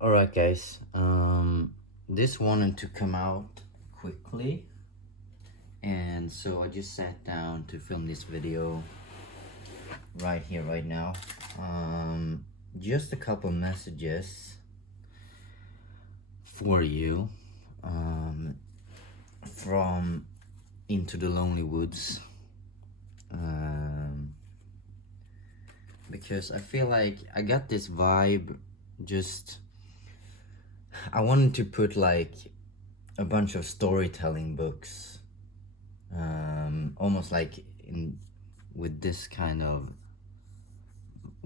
Alright guys, this wanted to come out quickly, and so I just sat down to film this video right here, right now. Just a couple messages for you from Into the Lonely Woods, because I feel like I got this vibe. Just I wanted to put like a bunch of storytelling books, almost like in with this kind of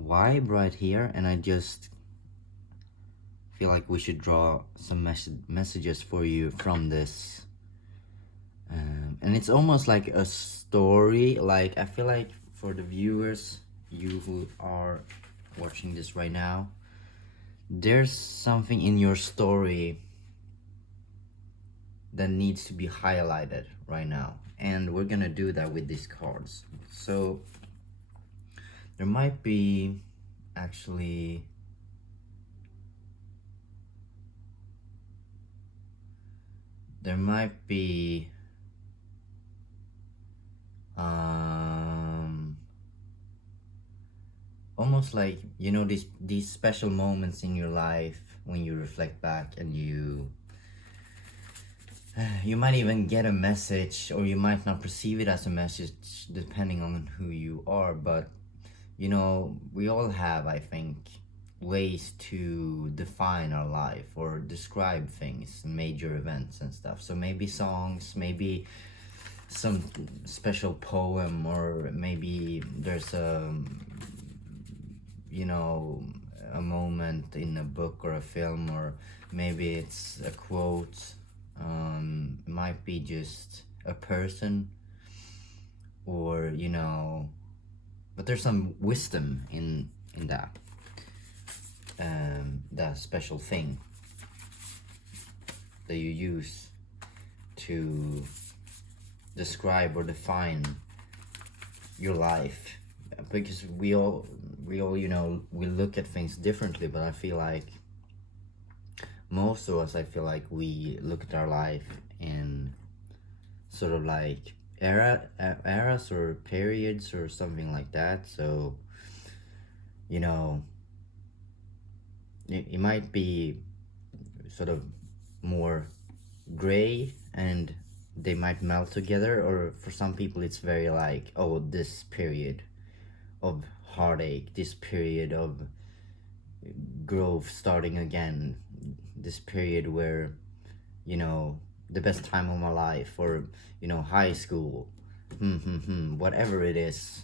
vibe right here, and I just feel like we should draw some messages for you from this, and it's almost like a story. Like I feel like for the viewers, you who are watching this right now, there's something in your story that needs to be highlighted right now, and we're gonna do that with these cards. So there might be actually there might be almost like, you know, these special moments in your life when you reflect back, and you might even get a message, or you might not perceive it as a message depending on who you are. But you know, we all have, I think, ways to define our life or describe things, major events and stuff. So maybe songs, maybe some special poem, or maybe there's you know, a moment in a book or a film, or maybe it's a quote. It might be just a person, or you know, but there's some wisdom in that, that special thing that you use to describe or define your life. Because we all, you know, we look at things differently, but I feel like most of us, I feel like we look at our life in sort of like eras or periods or something like that. So you know, it might be sort of more gray, and they might melt together, or for some people it's very like, oh, this period of heartache, this period of growth starting again, this period where, you know, the best time of my life, or you know, high school, whatever it is,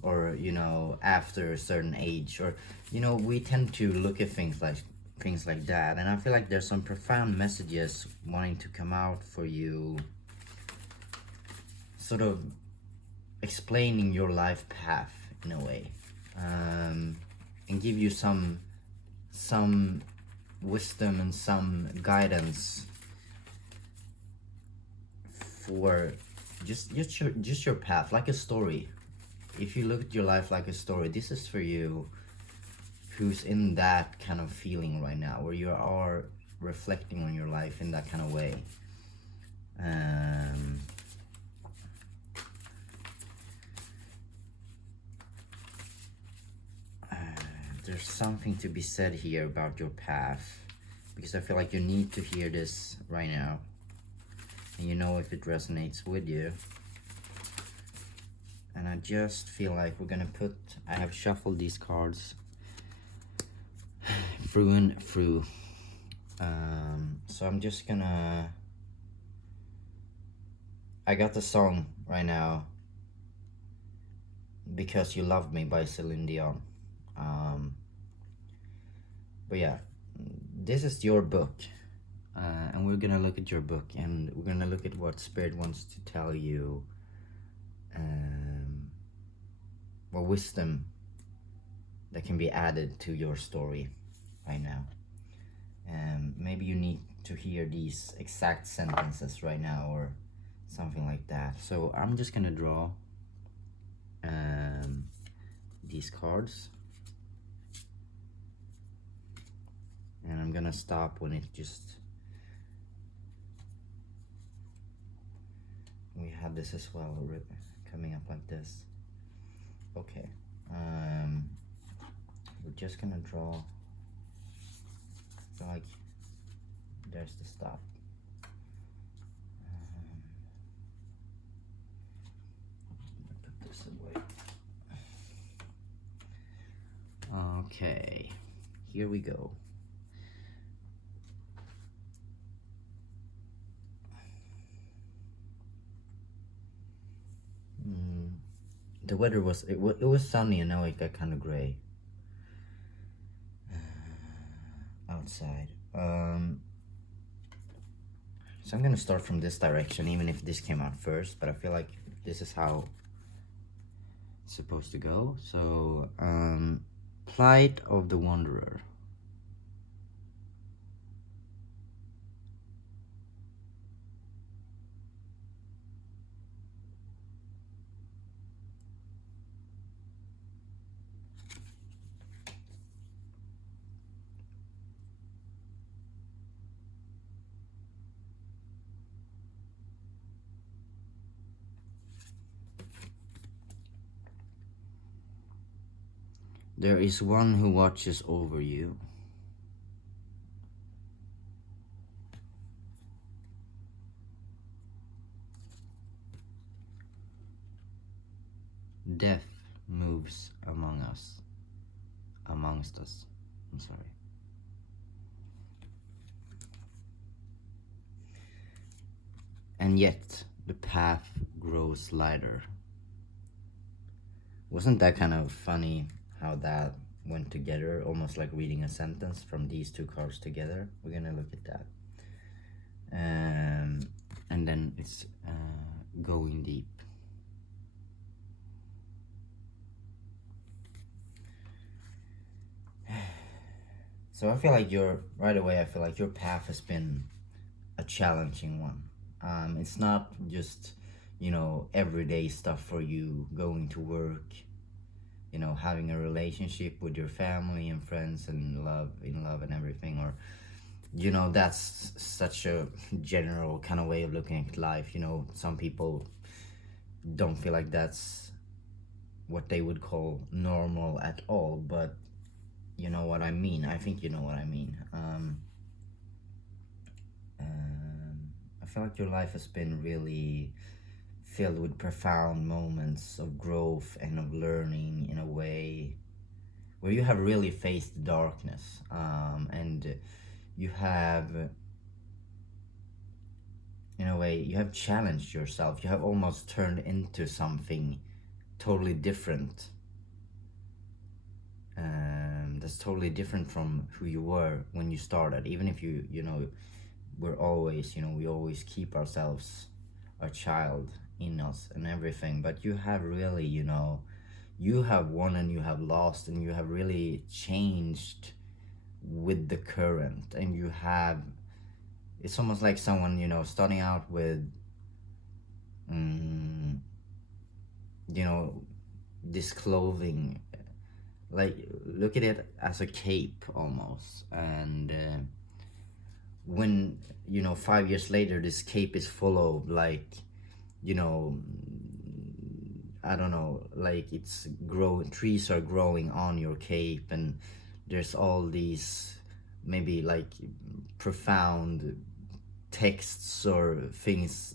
or you know, after a certain age, or you know, we tend to look at things like that. And I feel like there's some profound messages wanting to come out for you, sort of explaining your life path in a way, and give you some wisdom and some guidance for just your path, like a story. If you look at your life like a story, this is for you who's in that kind of feeling right now, where you are reflecting on your life in that kind of way. There's something to be said here about your path, because I feel like you need to hear this right now, and you know if it resonates with you. And I just feel like we're gonna put, I have shuffled these cards through and through, so I'm just gonna, I got the song right now, Because You Love Me by Celine Dion. But yeah, this is your book, and we're gonna look at your book, and we're gonna look at what Spirit wants to tell you, what wisdom that can be added to your story right now. Maybe you need to hear these exact sentences right now, or something like that. So I'm just gonna draw these cards, and I'm gonna gonna stop when it just, we have this as well, coming up like this. Okay, we're just gonna draw like, there's the stop. Put this away. Okay, here we go. The weather was, it was sunny, and now it got kind of gray outside. So I'm gonna start from this direction, even if this came out first, but I feel like this is how it's supposed to go. So, Plight of the Wanderer. There is one who watches over you. Death moves amongst us. I'm sorry. And yet the path grows lighter. Wasn't that kind of funny how that went together, almost like reading a sentence from these two cards together? We're gonna look at that. And then it's going deep. So I feel like right away I feel like your path has been a challenging one. It's not just, everyday stuff for you, going to work, having a relationship with your family and friends and in love and everything, or that's such a general kind of way of looking at life. Some people don't feel like that's what they would call normal at all, but you know what I mean. I think you know what I mean. I feel like your life has been really filled with profound moments of growth and of learning, in a way where you have really faced darkness, and you have, in a way, you have challenged yourself. You have almost turned into something totally different, that's totally different from who you were when you started. Even if we're always, we always keep ourselves a child in us and everything, but you have really, you have won and you have lost, and you have really changed with the current, and you have, it's almost like someone, starting out with, this clothing, like, look at it as a cape almost, and when 5 years later this cape is full of, like, I don't know, like, trees are growing on your cape, and there's all these maybe like profound texts or things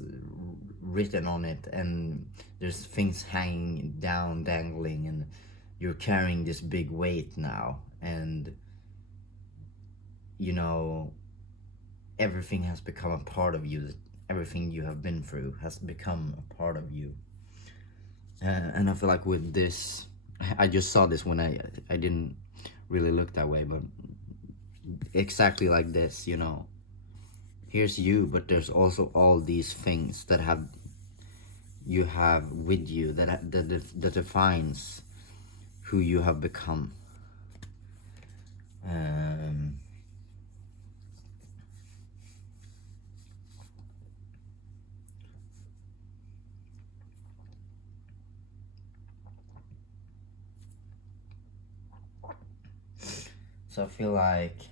written on it, and there's things hanging down, dangling, and you're carrying this big weight now, and everything has become a part of you. Everything you have been through has become a part of you, and I feel like with this, I just saw this when I didn't really look that way, but exactly like this, here's you, but there's also all these things that you have with you that defines who you have become. So I feel like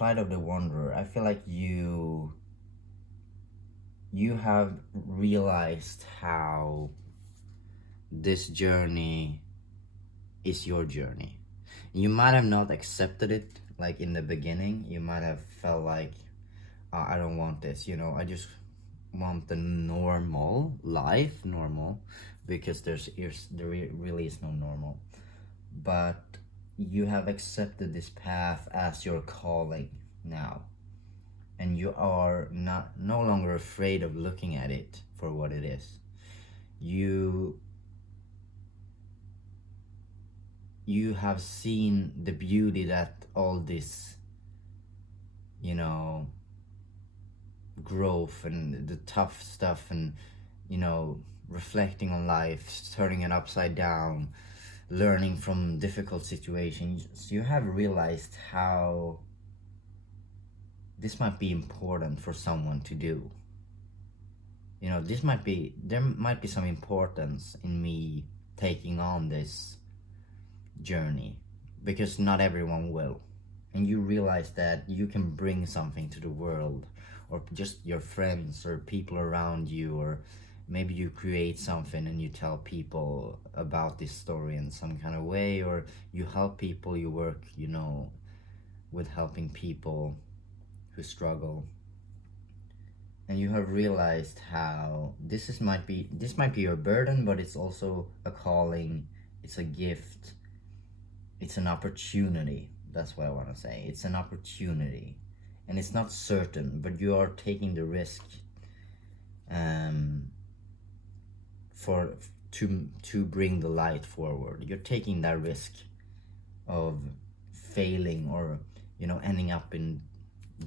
Flight of the Wanderer, I feel like you have realized how this journey is your journey. You might have not accepted it like in the beginning. You might have felt like, I don't want this, I just want the normal life, because really is no normal. But you have accepted this path as your calling now, and you are no longer afraid of looking at it for what it is. You have seen the beauty that all this, growth and the tough stuff, and reflecting on life, turning it upside down, learning from difficult situations. You have realized how this might be important for someone to do. There might be some importance in me taking on this journey, because not everyone will. And you realize that you can bring something to the world, or just your friends or people around you, or maybe you create something and you tell people about this story in some kind of way, or you help people, you work, with helping people who struggle. And you have realized how this might be your burden, but it's also a calling, it's a gift, it's an opportunity. That's what I want to say. It's an opportunity, and it's not certain, but you are taking the risk to bring the light forward. You're taking that risk of failing, or ending up in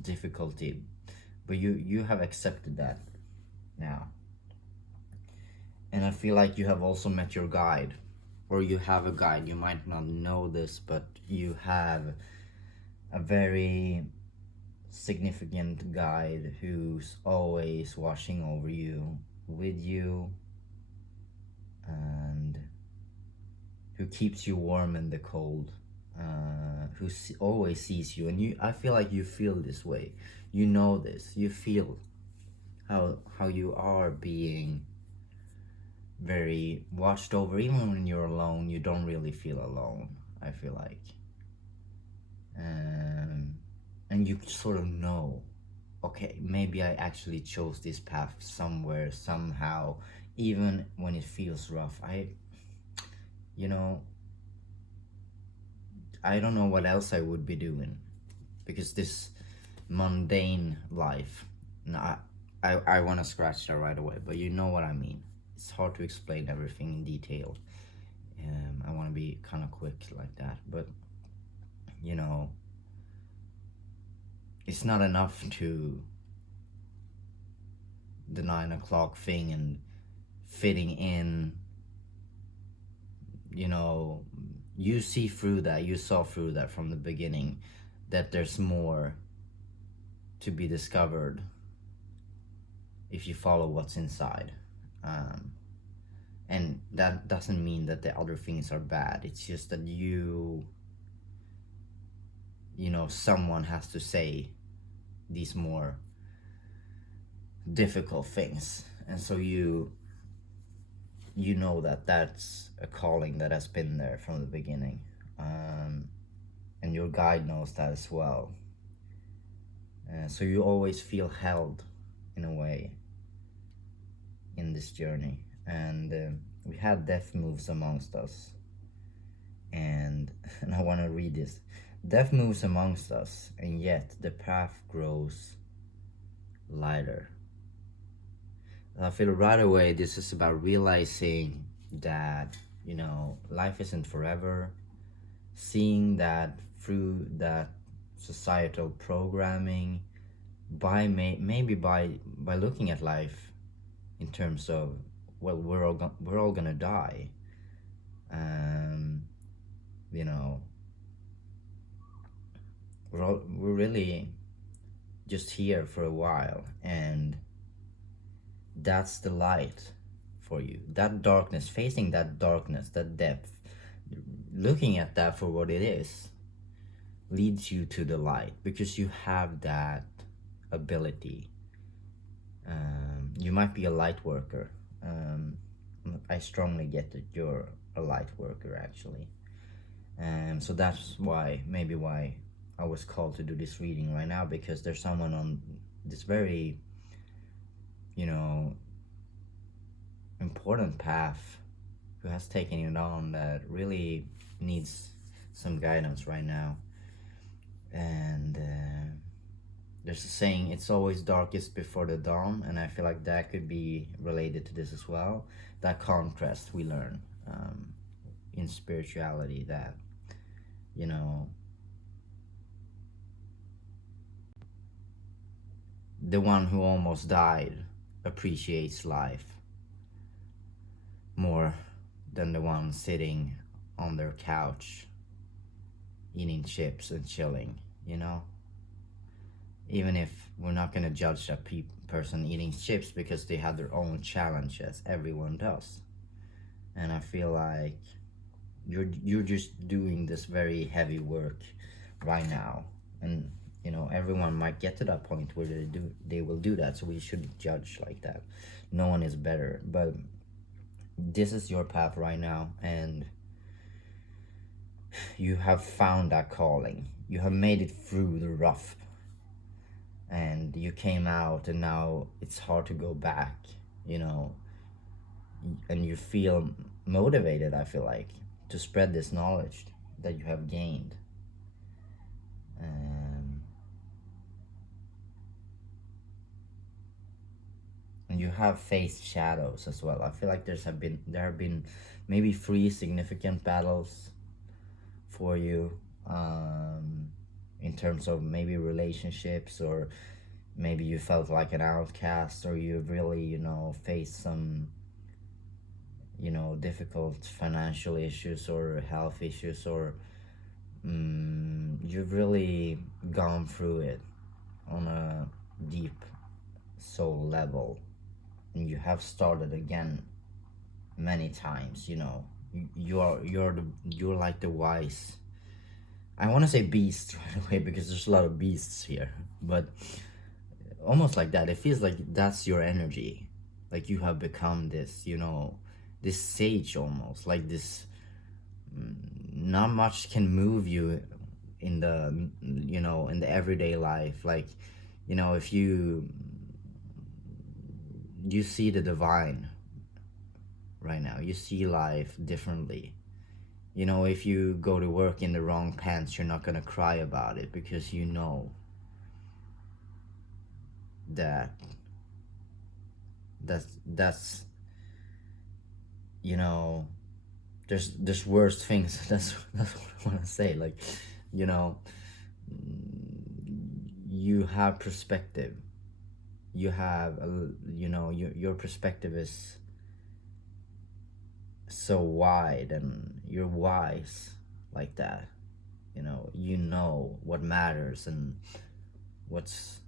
difficulty, but you have accepted that now. And I feel like you have also met your guide, or you have a guide. You might not know this, but you have a very significant guide who's always watching over you, with you, and who keeps you warm in the cold, who always sees you. And I feel like you feel this way. You know this. You feel how you are being very watched over. Even when you're alone, you don't really feel alone, I feel like. And you sort of know, okay, maybe I actually chose this path somewhere, somehow, even when it feels rough. I don't know what else I would be doing, because this mundane life, no, I want to scratch that right away, but you know what I mean. It's hard to explain everything in detail. I want to be kind of quick like that, but it's not enough to the 9 o'clock thing and fitting in. You see through that. You saw through that from the beginning, that there's more to be discovered if you follow what's inside. And that doesn't mean that the other things are bad. It's just that someone has to say these more difficult things. And so you know that that's a calling that has been there from the beginning. And your guide knows that as well. So you always feel held, in a way, in this journey. And we had death moves amongst us. And I want to read this. Death moves amongst us, and yet the path grows lighter. I feel right away this is about realizing that, life isn't forever. Seeing that through that societal programming, maybe by looking at life in terms of, well, we're all gonna die. We're really just here for a while, and that's the light for you. That darkness, facing that darkness, that depth, looking at that for what it is, leads you to the light because you have that ability. You might be a light worker. um, I strongly get that you're a light worker actually, and so that's why, maybe why I was called to do this reading right now, because there's someone on this very, you know, important path who has taken it on that really needs some guidance right now. And there's a saying, it's always darkest before the dawn, and I feel like that could be related to this as well. That contrast we learn in spirituality, that, you know, the one who almost died appreciates life more than the one sitting on their couch eating chips and chilling, you know? Even if we're not gonna judge a person eating chips because they have their own challenges, everyone does. And I feel like you're just doing this very heavy work right now, and you know, everyone might get to that point where they will do that, so we shouldn't judge like that. No one is better, but this is your path right now, and you have found that calling. You have made it through the rough, and you came out, and now it's hard to go back, you know, and you feel motivated, I feel like, to spread this knowledge that you have gained. And you have faced shadows as well. I feel like there have been maybe 3 significant battles for you, in terms of maybe relationships, or maybe you felt like an outcast, or you really, you know, faced some, you know, difficult financial issues or health issues, or you've really gone through it on a deep soul level, and you have started again many times, you know. You're like the wise, I want to say beast right away because there's a lot of beasts here, but almost like that. It feels like that's your energy, like you have become this, you know, this sage, almost like this. Not much can move you in the, you know, in the everyday life. Like, you know, if you see the divine right now, you see life differently. You know, if you go to work in the wrong pants, you're not gonna cry about it, because you know that that's you know, there's worse things. That's what I want to say. Like, you know, you have perspective. You have you know, your perspective is so wide, and you're wise like that. You know what matters and what's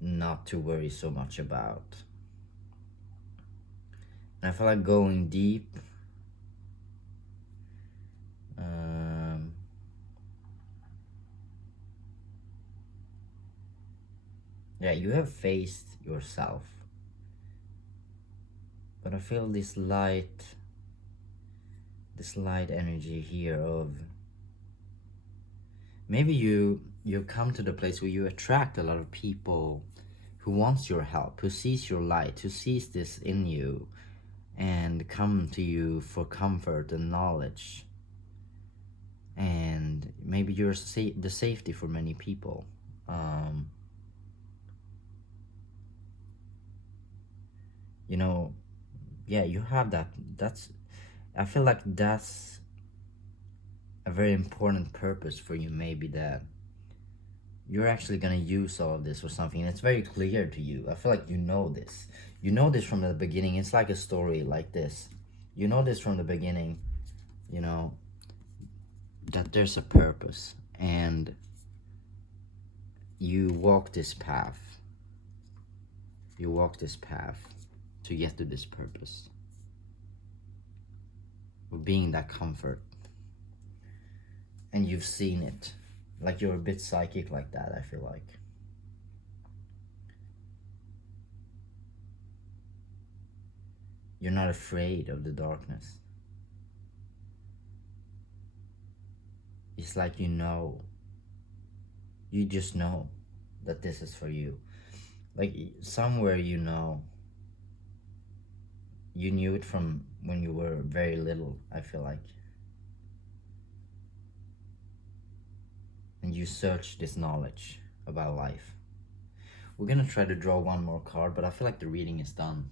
not to worry so much about. And I feel like going deep, yeah, you have faced yourself, but I feel this light energy here of maybe you come to the place where you attract a lot of people who wants your help, who sees your light, who sees this in you, and come to you for comfort and knowledge. And maybe you're the safety for many people. You know, yeah, you have that. I feel like that's a very important purpose for you, maybe, that you're actually gonna use all of this for something, and it's very clear to you. I feel like you know this. You know this from the beginning. It's like a story like this. You know this from the beginning, you know, that there's a purpose, and you walk this path. You walk this path to get to this purpose. Of being that comfort. And you've seen it. Like you're a bit psychic like that, I feel like. You're not afraid of the darkness. It's like you just know that this is for you. Like somewhere you knew it from when you were very little, I feel like. And you search this knowledge about life. We're gonna try to draw one more card, but I feel like the reading is done.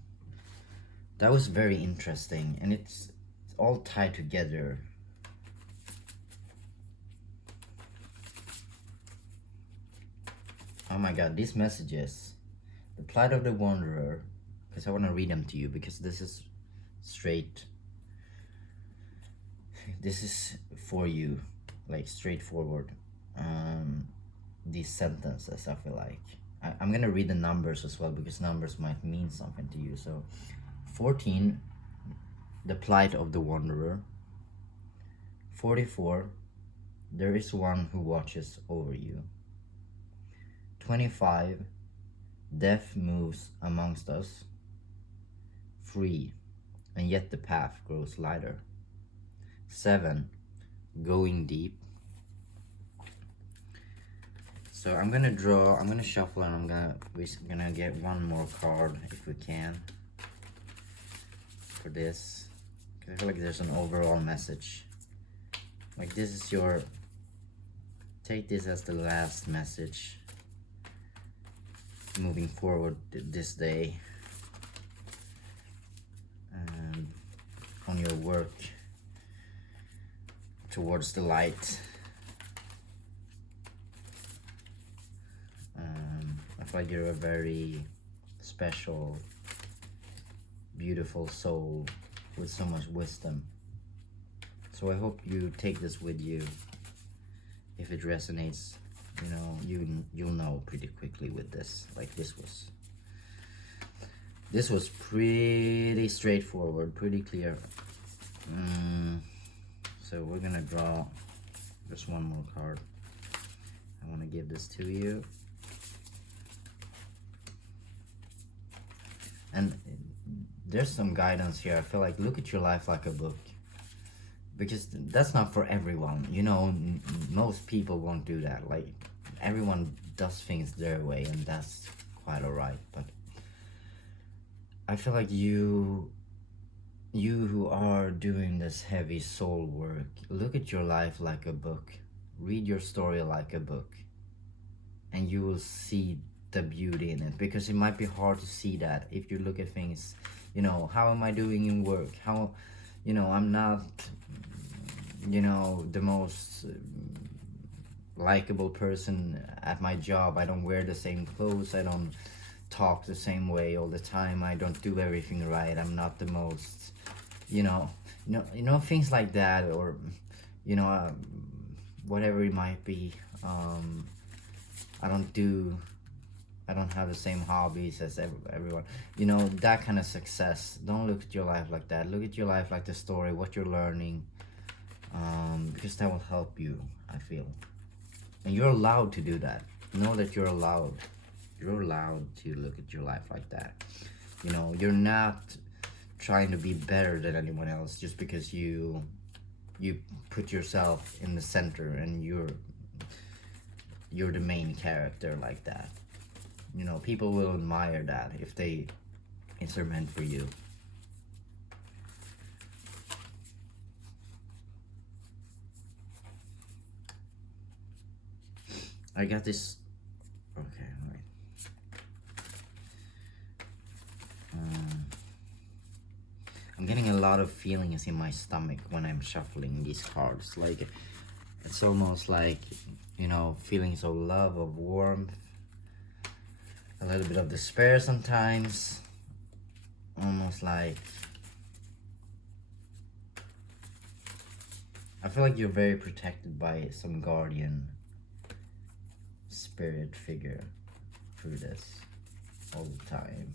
That was very interesting, and it's all tied together. Oh my god, these messages. The plight of the wanderer, because I want to read them to you, because this is straight. This is for you, like straightforward. These sentences, I feel like. I'm gonna read the numbers as well, because numbers might mean something to you. So 14, the plight of the wanderer. 44, there is one who watches over you. 25, death moves amongst us. 3, and yet the path grows lighter. 7, going deep. So I'm gonna shuffle, and we're gonna get one more card if we can for this. I feel like there's an overall message. Like this is take this as the last message moving forward this day, on your work towards the light. I feel like you're a very special, beautiful soul with so much wisdom. So I hope you take this with you. If it resonates, you'll know pretty quickly with this. Like this was pretty straightforward, pretty clear. So we're gonna draw just one more card. I want to give this to you. And there's some guidance here. I feel like look at your life like a book, because that's not for everyone. Most people won't do that. Like everyone does things their way, and that's quite alright. But I feel like you who are doing this heavy soul work, look at your life like a book. Read your story like a book, and you will see the beauty in it, because it might be hard to see that if you look at things, how am I doing in work? How, I'm not, the most likable person at my job. I don't wear the same clothes. I don't talk the same way all the time. I don't do everything right. I'm not the most, things like that, or, whatever it might be. I don't have the same hobbies as everyone. That kind of success. Don't look at your life like that. Look at your life like the story, what you're learning, because that will help you, I feel. And you're allowed to do that. Know that you're allowed. You're allowed to look at your life like that. You're not trying to be better than anyone else just because you put yourself in the center and you're the main character like that. People will admire that if it's meant for you. I got this. Okay, wait. I'm getting a lot of feelings in my stomach when I'm shuffling these cards. Like, it's almost like, feelings of love, of warmth, a little bit of despair sometimes. Almost like, I feel like you're very protected by some guardian spirit figure through this all the time.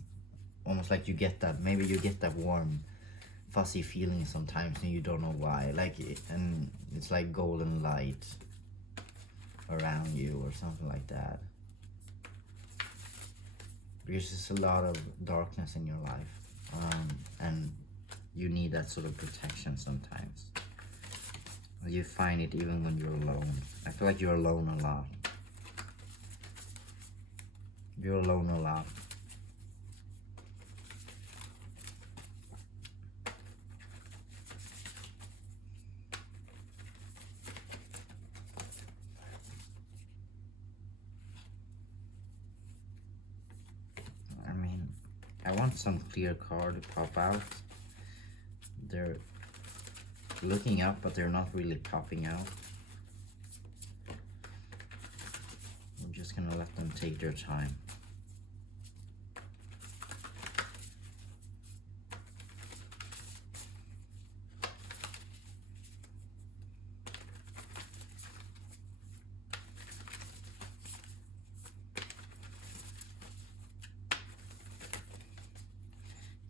Almost like you get that, maybe you get that warm, fuzzy feeling sometimes and you don't know why. And it's like golden light around you or something like that. There's just a lot of darkness in your life, and you need that sort of protection sometimes. You find it even when you're alone. I feel like you're alone a lot. You're alone a lot. I mean, I want some clear card to pop out. They're looking up, but they're not really popping out. I'm just gonna let them take their time.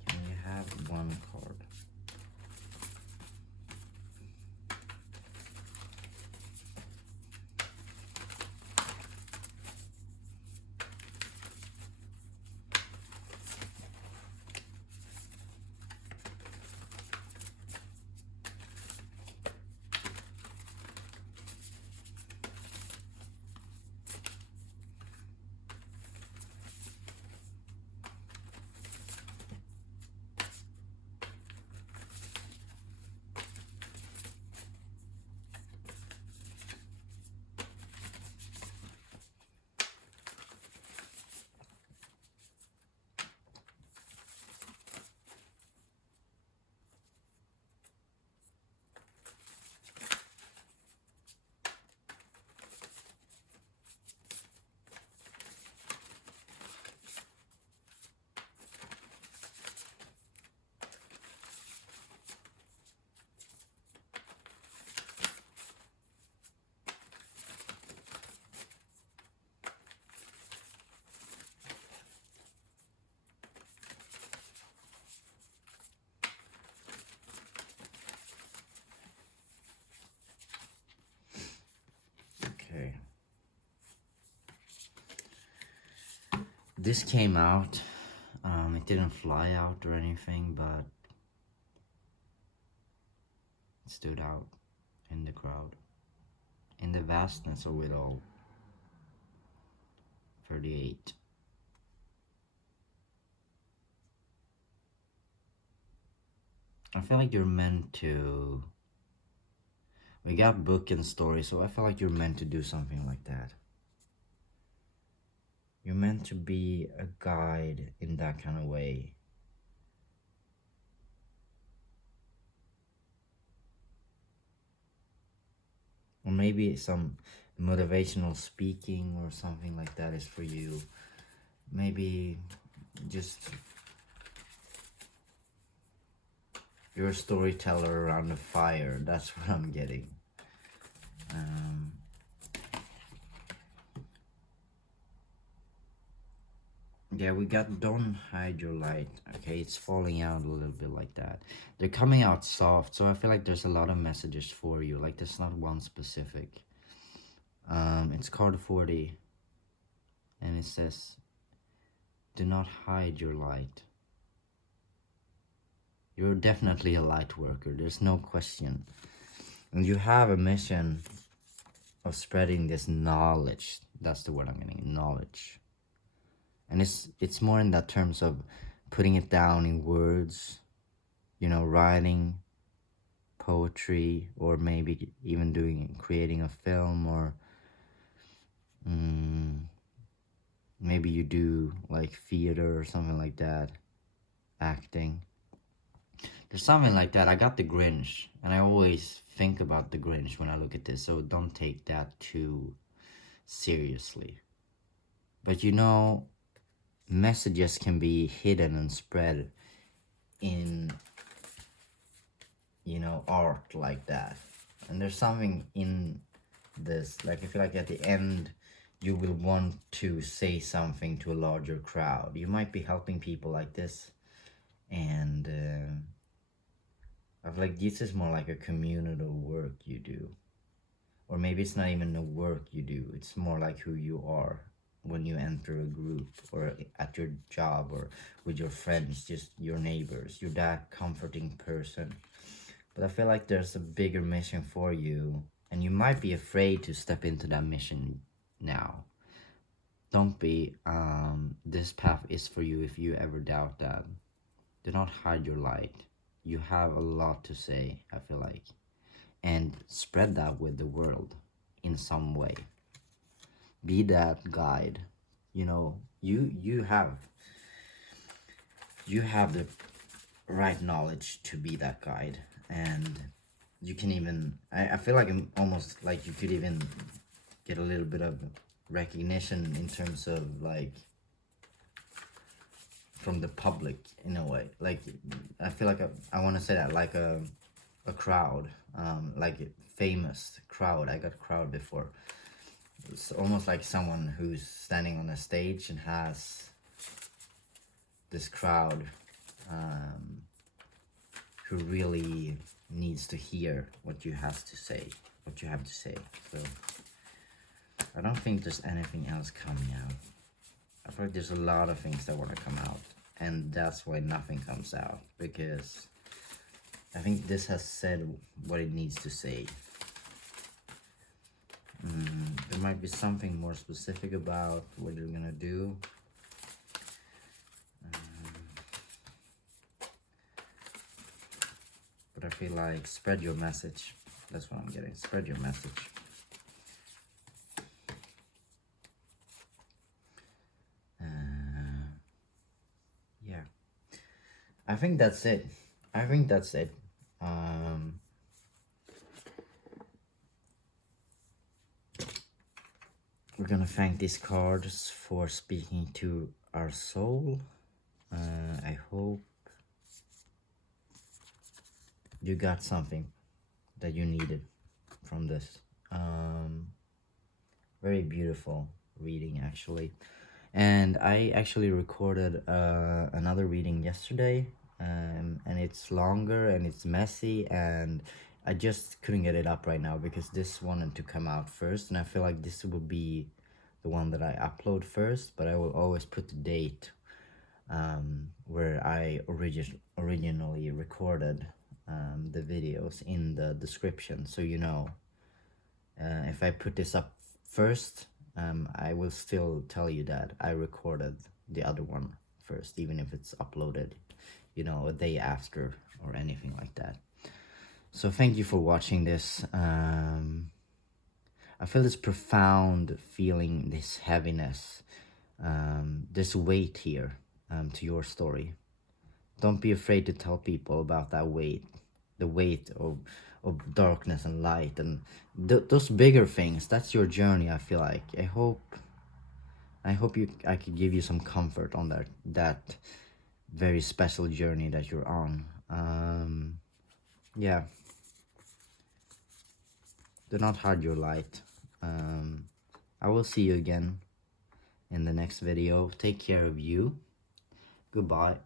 Can we have one card? Okay. This came out. It didn't fly out or anything, but it stood out in the crowd. In the vastness of it all. 38. I feel like you're meant to. We got book and story, so I feel like you're meant to do something like that. You're meant to be a guide in that kind of way. Or maybe some motivational speaking or something like that is for you. Maybe just you're a storyteller around a fire. That's what I'm getting. Yeah, we got Don't Hide Your Light. Okay, it's falling out a little bit like that. They're coming out soft, so I feel like there's a lot of messages for you. Like, there's not one specific. It's card 40. And it says, do not hide your light. You're definitely a light worker. There's no question. And you have a mission of spreading this knowledge. That's the word I'm getting, knowledge. And it's more in that terms of putting it down in words, you know, writing poetry, or maybe even creating a film, or maybe you do like theater or something like that, acting. There's something like that. I got the Grinch, and I always think about the Grinch when I look at this, so don't take that too seriously. But you know, messages can be hidden and spread in, you know, art like that. And there's something in this, like I feel like at the end you will want to say something to a larger crowd. You might be helping people like this, and I feel like this is more like a communal work you do. or maybe it's not even the work you do, it's more like who you are when you enter a group or at your job or with your friends, just your neighbors. You're that comforting person. But I feel like there's a bigger mission for you, and you might be afraid to step into that mission now. Don't be. This path is for you if you ever doubt that. Do not hide your light. You have a lot to say, I feel like. And spread that with the world in some way. Be that guide. You know, you have the right knowledge to be that guide, and you can even I feel like I'm almost like you could even get a little bit of recognition in terms of like from the public in a way. Like I feel like I want to say that like a crowd, like a famous crowd. I got crowd before. It's almost like someone who's standing on a stage and has this crowd who really needs to hear what you have to say. So I don't think there's anything else coming out. I feel like there's a lot of things that want to come out, and that's why nothing comes out, because I think this has said what it needs to say. There might be something more specific about what you're gonna do. But I feel like spread your message. That's what I'm getting. Spread your message. Yeah. I think that's it. We're gonna thank these cards for speaking to our soul. I hope you got something that you needed from this. Very beautiful reading, actually. And I actually recorded another reading yesterday, and it's longer and it's messy, and I just couldn't get it up right now because this wanted to come out first, and I feel like this will be the one that I upload first, but I will always put the date where I originally recorded the videos in the description, so you know. If I put this up first, I will still tell you that I recorded the other one first, even if it's uploaded, you know, a day after or anything like that. So thank you for watching this. I feel this profound feeling, this heaviness, this weight here to your story. Don't be afraid to tell people about that weight, the weight of darkness and light, and those bigger things. That's your journey, I feel like. I hope I could give you some comfort on that very special journey that you're on. Yeah. Do not hide your light. I will see you again in the next video. Take care of you. Goodbye.